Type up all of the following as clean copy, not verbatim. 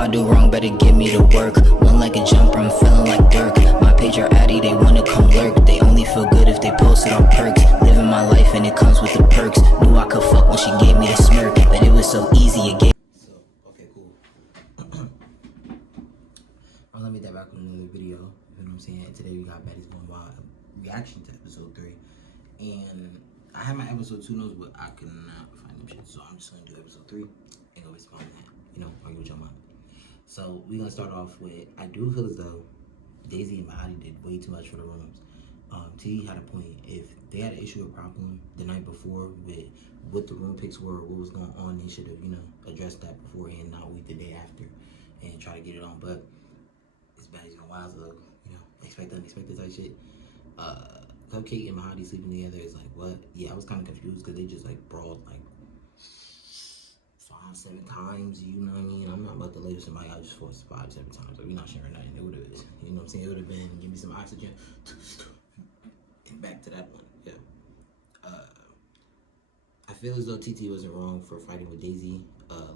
I do wrong, better give me the work. One like a jumper, I'm feeling like Dirk. My page are addy, they wanna come lurk. They only feel good if they post it on perks. Living my life and it comes with the perks. Knew I could fuck when she gave me the smirk, but it was so easy, it gave. So, okay, cool. Let me that back with another video. You know what I'm saying? Today we got Baddies going wild reaction to episode 3. And I have my episode 2 notes, but I could not find them shit. So I'm just gonna do episode 3 and go respond to that. You know, argue with your mind. So we're gonna start off with, I do feel as though Daisy and Baddies did way too much for the rooms. T had a point. If they had an issue or problem the night before with what the room picks were, what was going on, they should have, you know, addressed that beforehand, not wait the day after and try to get it on. But it's Baddies going wild, so, you know, expect unexpected type shit. Cupcake and Mahadi sleeping together is like, what? Yeah, I was kind of confused because they just like brawled like 5-7 times, you know what I mean? I'm not about to lay with somebody I just fought 5-7 times. Like, we're not sharing nothing. It would have, you know what I'm saying? It would have been, give me some oxygen. And back to that one, yeah. I feel as though TT wasn't wrong for fighting with Daisy.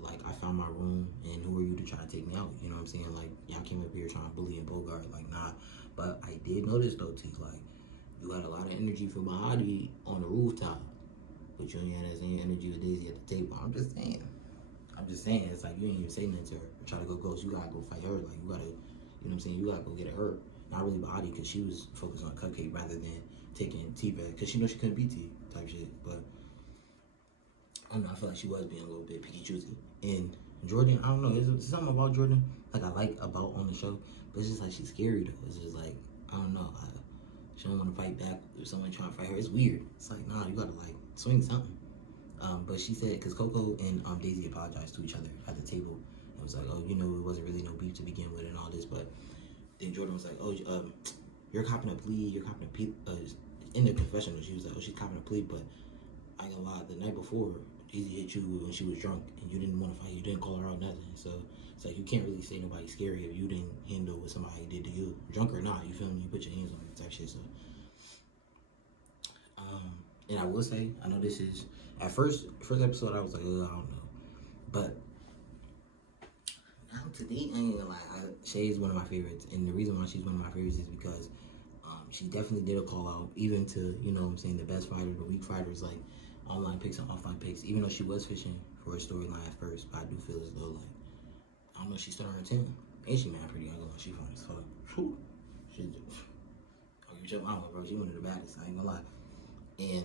Like, I found my room, and who are you to try to take me out? You know what I'm saying? Like, y'all came up here trying to bully and bogart. Like, nah. But I did notice, though, T, like, you got a lot of energy from Mahadi on the rooftop, but you ain't had that same energy with Daisy at the table. I'm just saying, it's like you ain't even say nothing to her or try to go ghost. You gotta go fight her. Like, you gotta, you know what I'm saying? You gotta go get at her. Not really Mahadi, because she was focused on Cupcake rather than taking T back, because she knows she couldn't beat T type shit. But I don't know, I feel like she was being a little bit picky choosy. And Jordan, I don't know, there's something about Jordan like I like about on the show, but it's just like she's scary though. It's just like, I don't know, she don't want to fight back if someone trying to fight her. It's weird. It's like, nah, you gotta like swing something. But she said, because Coco and Daisy apologized to each other at the table. It was like, oh, you know, it wasn't really no beef to begin with and all this. But then Jordan was like, oh, you're copping a plea. You're copping a plea. In the confessional, she was like, oh, she's copping a plea. But I ain't gonna lie, the night before, Daisy hit you when she was drunk and you didn't want to fight. You didn't call her out, nothing. So it's like, you can't really say nobody's scary if you didn't handle what somebody did to you. Drunk or not, you feel me? You put your hands on it type shit. So, and I will say, I know this is, at first episode, I was like, oh, I don't know. But now today, I ain't gonna lie, Shay is one of my favorites. And the reason why she's one of my favorites is because she definitely did a call out, even to, you know what I'm saying, the best fighter, the weak fighters, like online picks and offline picks, even though she was fishing for a storyline at first. But I do feel as though, like, I don't know, she stood on her 10. And she mad pretty, I ain't gonna lie, she fine as fuck. She just, oh, you your mama, bro, she one of the baddest, I ain't gonna lie. And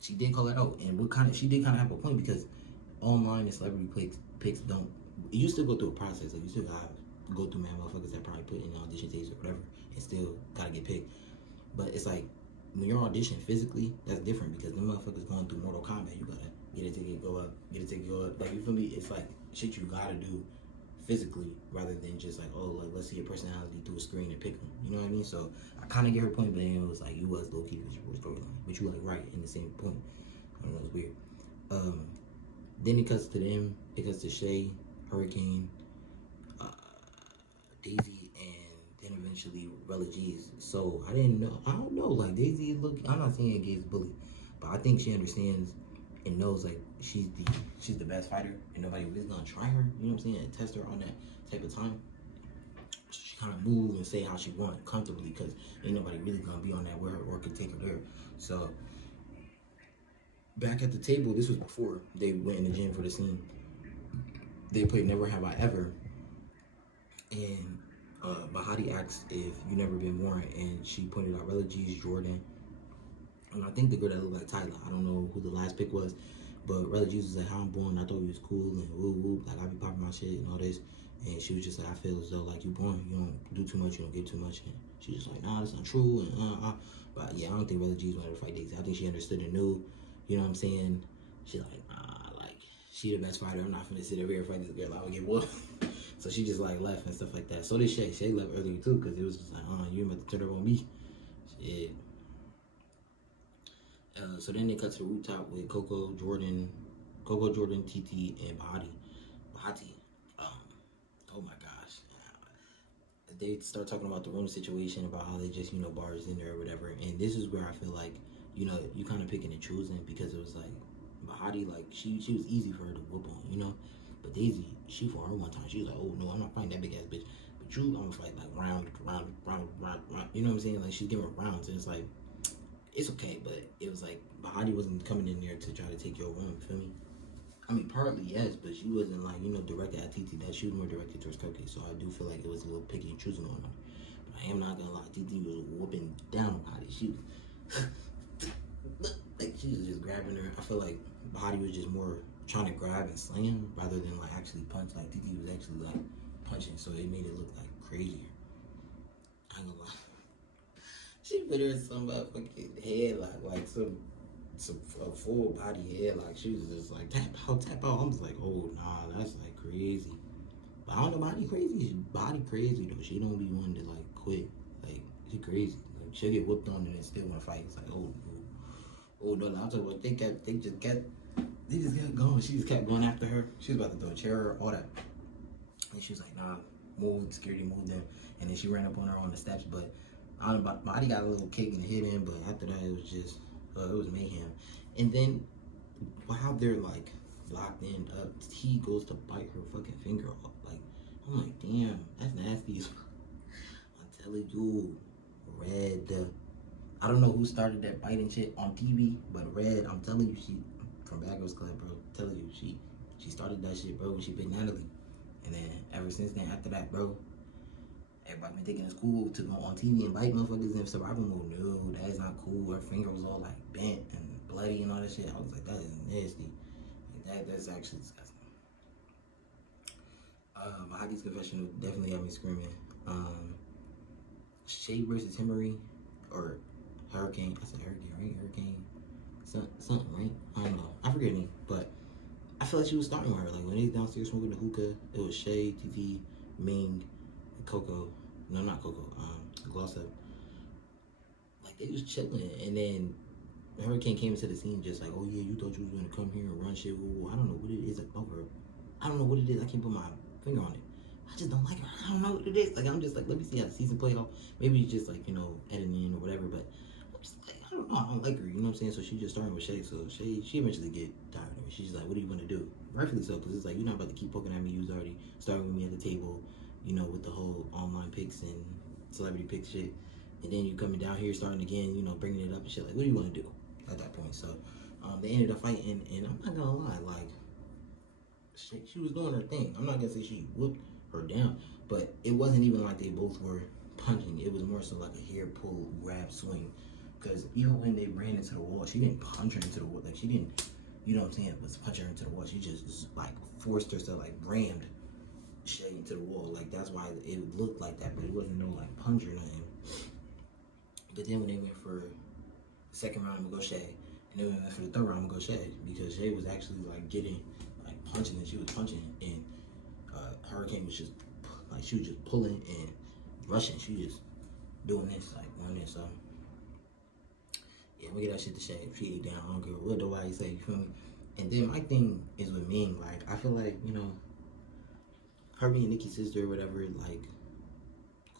she did call it out, and she did kind of have a point, because online and celebrity picks don't, you still go through a process. Like, you still gotta go through motherfuckers that probably put in audition tapes or whatever and still gotta get picked. But it's like, when you're auditioning physically, that's different, because them motherfuckers going through Mortal Kombat. You gotta get a ticket, go up, get a ticket, go up. Like, you feel me? It's like shit you gotta do physically rather than just like, oh, like, let's see your personality through a screen and pick them. You know what I mean? So I kind of get her point, but then it was like, you was low key because you were storyline, but you like right in the same point. I don't know, it's weird. Then it cuts to them. It cuts to Shay, Hurricane, Daisy, and then eventually Rella G's. So I don't know, like, Daisy I'm not saying Gay's bully, but I think she understands and knows, like, she's the best fighter and nobody really gonna try her, you know what I'm saying, and test her on that type of time. So she kind of move and say how she want comfortably, because ain't nobody really gonna be on that where her work could take her there. So back at the table, this was before they went in the gym for the scene. They played Never Have I Ever, and Mahadi asked if you never been more, and she pointed out Rella G's, Jordan, and I think the girl that looked like Tyler. I don't know who the last pick was, but Rella G's was like, how I'm born, I thought he was cool, and woo woo, like, I be popping my shit and all this. And she was just like, I feel as though, like, you born, you don't do too much, you don't get too much. And she was like, nah, that's not true. And but yeah, I don't think Rella G's wanted to fight Daisy. I think she understood and knew, you know what I'm saying? She like, nah, like, she the best fighter. I'm not finna sit over here and fight this girl. I would get whooped. So she just like left and stuff like that. So did Shay. Shay left earlier too, because it was just like, you about to turn up on me. Shit. So then they cut to the rooftop with Coco, Jordan, TT, and Bahati. Oh my gosh. They start talking about the room situation, about how they just, you know, bars in there or whatever. And this is where I feel like, you know, you kind of picking and choosing, because it was like, Bahati, like, she was easy for her to whoop on, you know? But Daisy, she fought her one time. She was like, oh no, I'm not fighting that big ass bitch. But you, I'm gonna fight like round. You know what I'm saying? Like she's giving rounds, and it's like, it's okay. But it was like Bahati wasn't coming in there to try to take your room. Feel me? I mean, partly yes, but she wasn't like, directed at TT. That she was more directed towards Cupcake. So I do feel like it was a little picky and choosing on her. But I am not gonna lie, TT was whooping down Bahati. She was like she was just grabbing her. I feel like Bahati was just more trying to grab and slam rather than like actually punch. Like TT was actually like punching, so it made it look like crazier. I ain't gonna lie. She put her in some motherfucking headlock, like a full body headlock. She was just like tap out. I was like, oh nah, that's like crazy. But I don't know, Body crazy. She body crazy though. She don't be one to like quit. Like she crazy. Like she'll get whooped on and then still want to fight. It's like oh no. I'm talking about they just kept going. She just kept going after her. She was about to throw a chair, all that. And she was like, nah, move. Security moved them. And then she ran up on her on the steps. But I don't know about Body got a little kick and hit in. But after that, it was just it was mayhem. And then while they're like locked in up, he goes to bite her fucking finger off. Like I'm like, damn, that's nasty. I'm telling you, Red. I don't know who started that biting shit on TV, but Red, I'm telling you, she from Baddies Club, bro. I'm telling you, she started that shit, bro, when she bit Natalie. And then ever since then, after that, bro, everybody been thinking it's cool to go on TV and bite motherfuckers in survival mode. No, that is not cool. Her finger was all like bent and bloody and all that shit. I was like, that is nasty. Like, that's actually disgusting. Bahati's confessional definitely had me screaming. Shay versus Himmery or Hurricane. I said Hurricane, right? Hurricane. Something, right? I don't know. I forget her name, but I feel like she was starting with her. Like when they was downstairs smoking the hookah, it was Shay, TT, Ming, and Coco. No, not Coco. Gloss Up. Like they was chilling, and then Hurricane came into the scene just like, oh yeah, you thought you was gonna come here and run shit. Woo. I don't know what it is about her. I don't know what it is. I can't put my finger on it. I just don't like her. I don't know what it is. Like I'm just like, let me see how the season played out. Maybe it's just like, editing or whatever. But I'm just like, I don't know. I don't like her. You know what I'm saying? So she just starting with Shay. So she eventually get tired of it. She's like, what do you want to do? Rightfully so, because it's like you're not about to keep poking at me. You was already starting with me at the table, with the whole online pics and celebrity pics shit. And then you coming down here starting again, bringing it up and shit. Like, what do you want to do at that point? So they ended up fighting, and I'm not gonna lie, like she was doing her thing. I'm not gonna say she whooped her down, but it wasn't even like they both were punching. It was more so like a hair pull, grab, swing. Because even when they ran into the wall, she didn't punch her into the wall. Like she didn't, was punch her into the wall. She just like forced herself, like rammed Shay into the wall. Like that's why it looked like that, but it wasn't no like punch or nothing. But then when they went for the second round, I'm gonna go Shay. And then when we went for the third round, I'm gonna go Shay. Because Shay was actually like getting, like punching, and she was punching. And Hurricane was just, like she was just pulling and rushing. She just doing this, like doing this. So, yeah, we get that shit to Shay. She ate down. I don't care what nobody say, you feel me? And then my thing is with Ming, like, I feel like, her being Nikki's sister or whatever, like,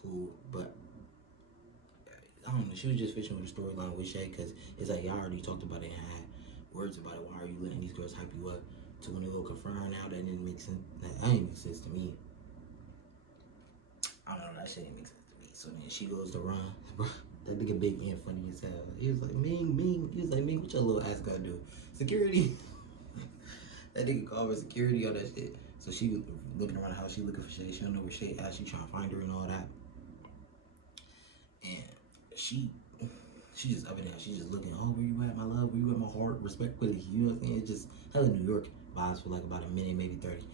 cool. But I don't know, she was just fishing with the storyline with Shay, because it's like y'all already talked about it and had words about it. Why are you letting these girls hype you up? To when they go confront her now, that didn't make sense. That didn't make sense to me. I don't know, that shit didn't make sense to me. So then she goes to run. That nigga big and funny as hell. He was like, Ming. He was like, Ming, what your little ass gotta do? Security. That nigga called for security, all that shit. So she looking around the house, she looking for Shay. She don't know where Shay at. She trying to find her and all that. And she just up and down. She just looking, oh, where you at, my love? Where you at, my heart? Respectfully, you know what I'm saying? It's just hella New York vibes for like about a minute, maybe 30.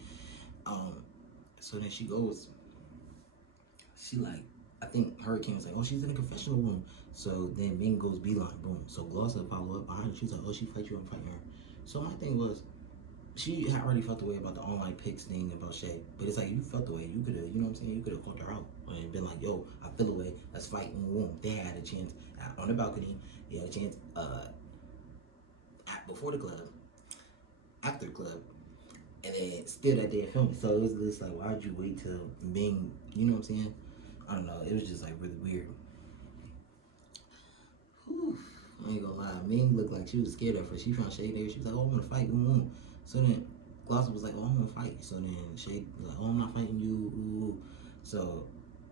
So then she goes, she like, I think Hurricane was like, oh, she's in the confessional room. So then Ming goes beeline, boom. So Glossa follow up behind her. She's like, oh, she fight you, I'm fighting her. So my thing was, she had already felt the way about the online pics thing about Shay. But it's like, you felt the way. You could have, you know what I'm saying? You could have called her out and been like, yo, I feel the way. Let's fight. Boom. They had a chance on the balcony. They had a chance before the club, after the club, and then still that day of filming. So it was just like, why'd you wait till Ming, you know what I'm saying? I don't know. It was just like really weird. Whew. I ain't gonna lie. Ming looked like she was scared of her. She trying to shade her. She was like, oh, I want to fight. So then Glossa was like, oh, I'm gonna fight. So then Shay was like, oh, I'm not fighting you. Ooh. So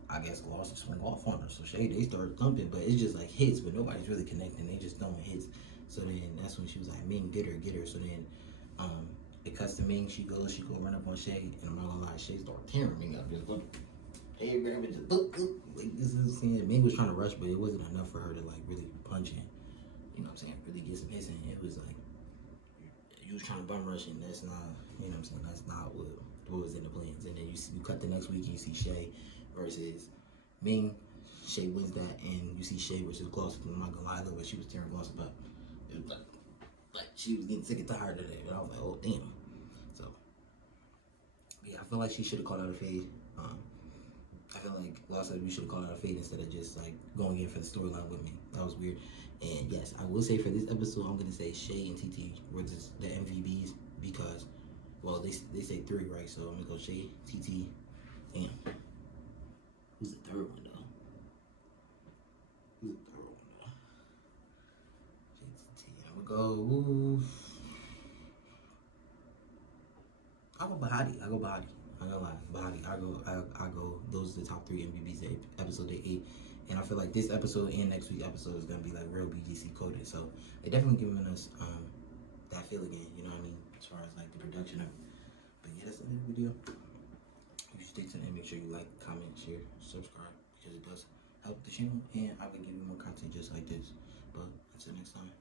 I guess Glossa swung off on her. So Shay, they started thumping, but it's just like hits, but nobody's really connecting. They just throwing hits. So then that's when she was like, Ming, get her. So then it cuts to Ming. She go run up on Shay, and I'm not gonna lie, Shay started tearing Ming up. Just look. Hey, grab it, just look. Like, this is saying Ming was trying to rush, but it wasn't enough for her to like really punch in. You know what I'm saying? Really get some hits in. It was like, you was trying to bum rush, and that's not, you know what I'm saying? That's not what was in the plans. And then you cut the next week, and you see Shay versus Ming. Shay wins that, and you see Shay versus Gloss. I'm not gonna lie, look, she was tearing Gloss up. It was like she was getting sick and tired of that. But I was like, oh damn. So yeah, I feel like she should have called out a fade. I feel like Gloss said we should have called out a fade instead of just like going in for the storyline with me. That was weird. And yes, I will say for this episode, I'm gonna say Shay and TT were just the MVBs because, well, they say 3, right? So I'm gonna go Shay, TT, damn. Who's the third one though? Shay, TT. I'm gonna go. Ooh. I'll go Baddies. I ain't gonna lie, Baddies. I go. Those are the top 3 MVBs of episode 8. And I feel like this episode and next week's episode is gonna be like real BGC coded. So they definitely giving us that feel again, you know what I mean? As far as like the production of it. But yeah, that's the end of the video. If you stay to the end, make sure you like, comment, share, subscribe, because it does help the channel, and I will give you more content just like this. But until next time.